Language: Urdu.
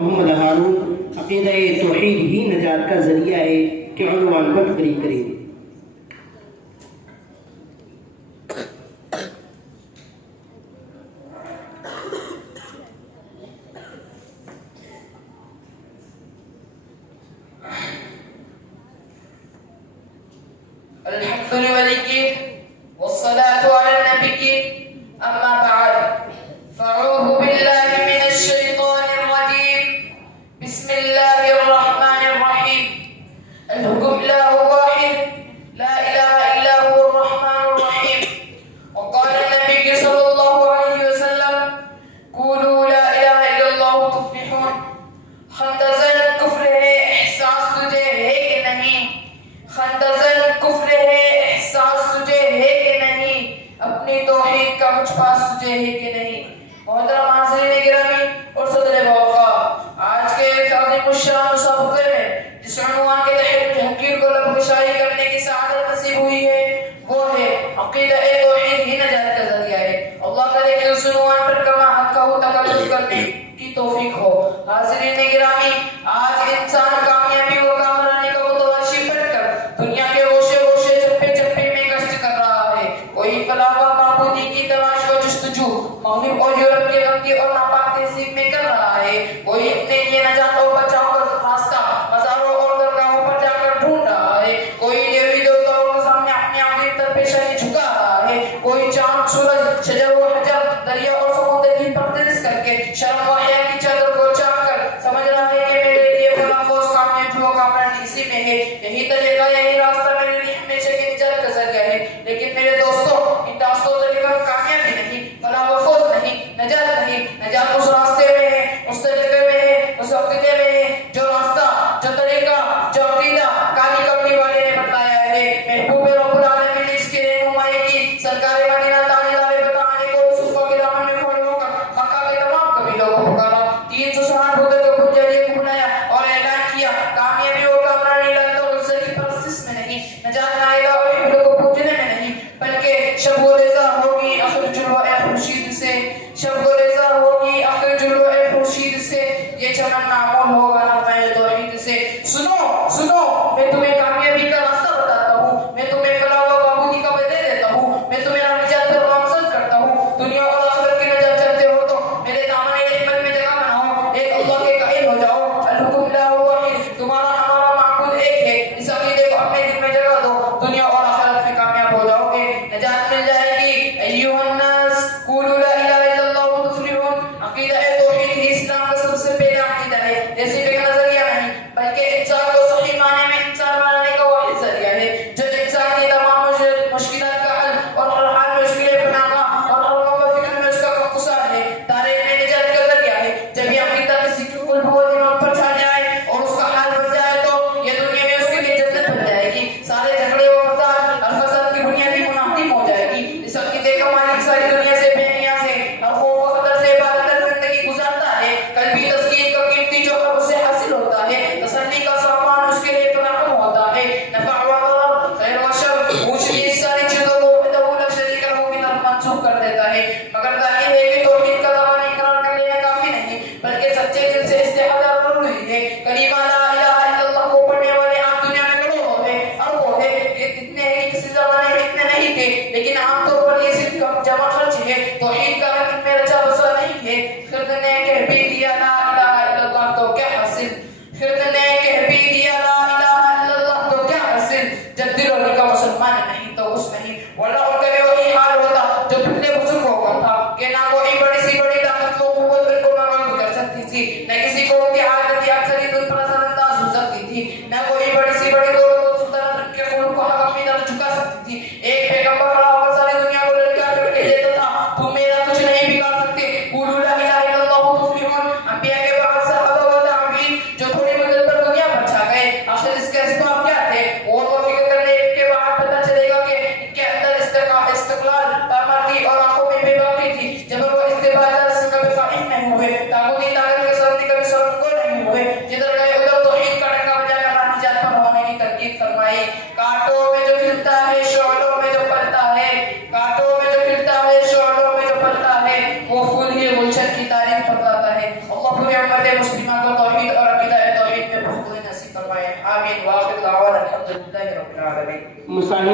محمد ہارون عقیدہ توحید ہی نجات کا ذریعہ ہے کہ عنوان پر تقریر کریں گے۔ الحمد لله والصلاة على النبي أما بعد فأعوذ بالله من الشيطان الرجيم بسم الله الرحمن الرحيم الحكم له واحد لا إله إلا هو الرحمن الرحيم وقال النبي صلى الله عليه وسلم قولوا لا إله إلا الله تفلحون خندزن کفر ہے احساس تجھے ہے کہ نہیں خندزن کفر ہے احساس تجھے ہے کہ نہیں اپنی توحید کا مجھ پاس تجھے ہے کہ نہیں۔ محترم حاضرین گرامی اور صدر باوقار، آج کے ایک عظیم الشان مسابقے میں جس عنوان کے تحت تحقیر کو لبگشائی کرنے کی سعادت نصیب ہوئی ہے وہ ہے عقیدہ توحید ہی نجات کا ذریعہ ہے۔ اللہ کرے کہ اس عنوان پر کما حق کا تکلم کرنے کی توفیق ہو۔ حاضرین گرامی، آج انسان کامیابی و کامرانی کا متلاشی بن کر دنیا کے گوشے گوشے چپے چپے میں گشت کر رہا ہے۔ کوئی فلاح و معبودی کی تلاش و جستجو مغرب اور یورپ کے غم کی اور ناپاک تہذیب میں کر رہا ہے۔ کوئی اپنے لیے نجات و بچاؤ کا راستہ مزاروں اور درگاہوں پر جا کر ڈھونڈ رہا ہے۔ کوئی دیوی دیوتاؤں کے سامنے اپنی عقیدت پر پیشانی جھکا رہا ہے۔ کوئی چاند سورج شجر و حجر دریا اور سمندر کی پرورش کر کے شرم و حیا کی چادر کو چاک کر سمجھ رہا ہے کہ میرے لیے بھلا فوز کامیابی و کامرانی اسی میں ہے۔ یہی طریقہ یہی راستہ میرے لیے ہمیشہ کی نجات کا ذریعہ ہے۔ لیکن میرے دوستوں، ان راستوں طریقہ کامیابی نہیں، فلاح و فوز نہیں، نجات نہیں۔ نجات اس راستے میں ہے، اس طریقے میں ہے، اس عقیدے میں ہے جو راستہ، جو طریقہ، جو عقیدہ کالی کملی والے نے بتایا ہے۔ محبوب رب العالمین نے اس کی رہنمائی کی۔ سرکار مدینہ تاجدار بتانے کو صوفہ کے دامن میں کھڑے ہو کر مکہ کے تمام قبیلوں کو پکارا، 360 بتوں کو پجاریوں کو بلایا اور اعلان کیا کامیابی و کامرانی لذت اور عزت کی پرستش میں نہیں، نجات نائلہ اور عبادت کو پوجنے میں نہیں، بلکہ شب و رضا ہوگی آخر جلوہ خورشید سے، شب و رضا ہوگی آخر جلوہ خورشید سے، یہ چمن معمول ہوگا نغمہ توحید سے۔ سنو سنو، میں تمہیں کامیابی کا راستہ بتاتا ہوں، میں تمہیں فلاح و بہبودی کا وعدہ دیتا ہوں، میں تمہیں نجات پر گامزن کرتا ہوں۔ دنیا اور آخرت کی نجات چاہتے ہو تو میرے دامن رحمت میں جگہ بناؤ، ایک اللہ کے قائل ہو جاؤ۔ الحکم لا واحد، تمہارا ہمارا معبود ایک ہے، اس عقیدے کو اپنے دل میں جگہ دو، دنیا اور آخرت میں کامیاب ہو جاؤ گے، نجات مل جائے گی۔ ایھا الناس قولوا لا الہ الا اللہ تفلحون، عقیدہ توحید ہی اسلام کا سب سے پہلا عقیدہ ہے، جیسے کہ نظریہ نہیں بلکہ انسان کو صحیح معنی میں انسان بنانے کا واحد ذریعہ ہے، جو انسان کی تمام مشکلات کا حل اور ہر حال میں اس کے لیے پناہ گاہ اور ہر موقع فکر میں اس کا قصار ہے، دارین میں نجات کا ذریعہ ہے۔ جب یہ عقیدہ کسی کے قلب و دماغ پر چھا جائے اور اس کا حال بن جائے تو یہ دنیا میں اس کے لیے جنت بن جائے گی، سارے جھگڑے و فساد اور فساد کی بنیادی مناہدم ہو جائے گی۔ اس عقیدے کا مالک ساری دنیا سے بے نیاز ہے، ہر خوف و خطر سے عبادت زندگی گزارتا ہے، قلبی تسکین کا قیمتی جوہر اسے حاصل ہوتا ہے، تسلی کا سامان اس کے لیے فراہم ہوتا ہے، نفع و ضرر، خیر و شر، اونچ نیچ ساری چیزوں کو وحدہ لا شریک لہ کی طرف منسوخ کر دیتا ہے۔ مگر ظاہر ہے کہ توحید کا دعویٰ اقرار کر لینا کافی نہیں، بلکہ سچے دل سے استحاضہ ضروری ہے۔ کلمہ لا الہ الا اللہ کو پڑھنے والے عام دنیا میں کروڑوں ہیں، اربوں ہیں، اتنے ہیں کہ کسی زمانے میں اتنے نہیں تھے، لیکن عام طور پر یہ صرف جمع خرچ ہے، توحید کا رنگ ان میں رچا بسا نہیں ہے۔ خرد نے کہہ بھی دیا لا الہ الا اللہ تو کیا حاصل، خرد نے کہہ بھی دیا لا الہ الا اللہ تو کیا حاصل، جب دل اور کا مسلمان نہیں تو اس نہیں، ورنہ ان کا بھی وہی حال ہوتا جو پچھلے بزرگوں کا تھا کہ نہ کوئی بڑی سی بڑی طاقت و قوت ان کو مغلوب کر سکتی تھی، نہ کسی کو ان کی عادت یا اکثریت ان پر اثر انداز ہو سکتی تھی، نہ کوئی بڑی سی بڑی دولت و سلطنت ان کے ملک کو حق اپنی طرف جھکا سکتی تھی۔ ایک پیغمبر کھڑا ہو کر ساری دنیا کو للکار کر کے دیتا تھا تم میرا کچھ نہیں بگاڑ سکتے، قولوا لا الہ الا اللہ تفلحون۔ انبیاء کے بعد صحابہ و تابعین جو تھوڑی مدت پر دنیا پر چھا گئے، آخر اس کے اسباب کیا تھے؟ اور وہ فکر کرنے کے بعد پتہ چلے گا کہ ان کے اندر استقلال، پامردی اور آنکھوں میں بے باکی تھی، جب وہ استبداد سے کبھی قائم نہیں ہوئے، طاغوتی طاقت کے سامنے کبھی مسلمہ کو توحید اور عقیدہ توحید میں بہت نصیب فرمائے. آمین. واخر دعوانا الحمدللہ رب العالمین. مساہمہ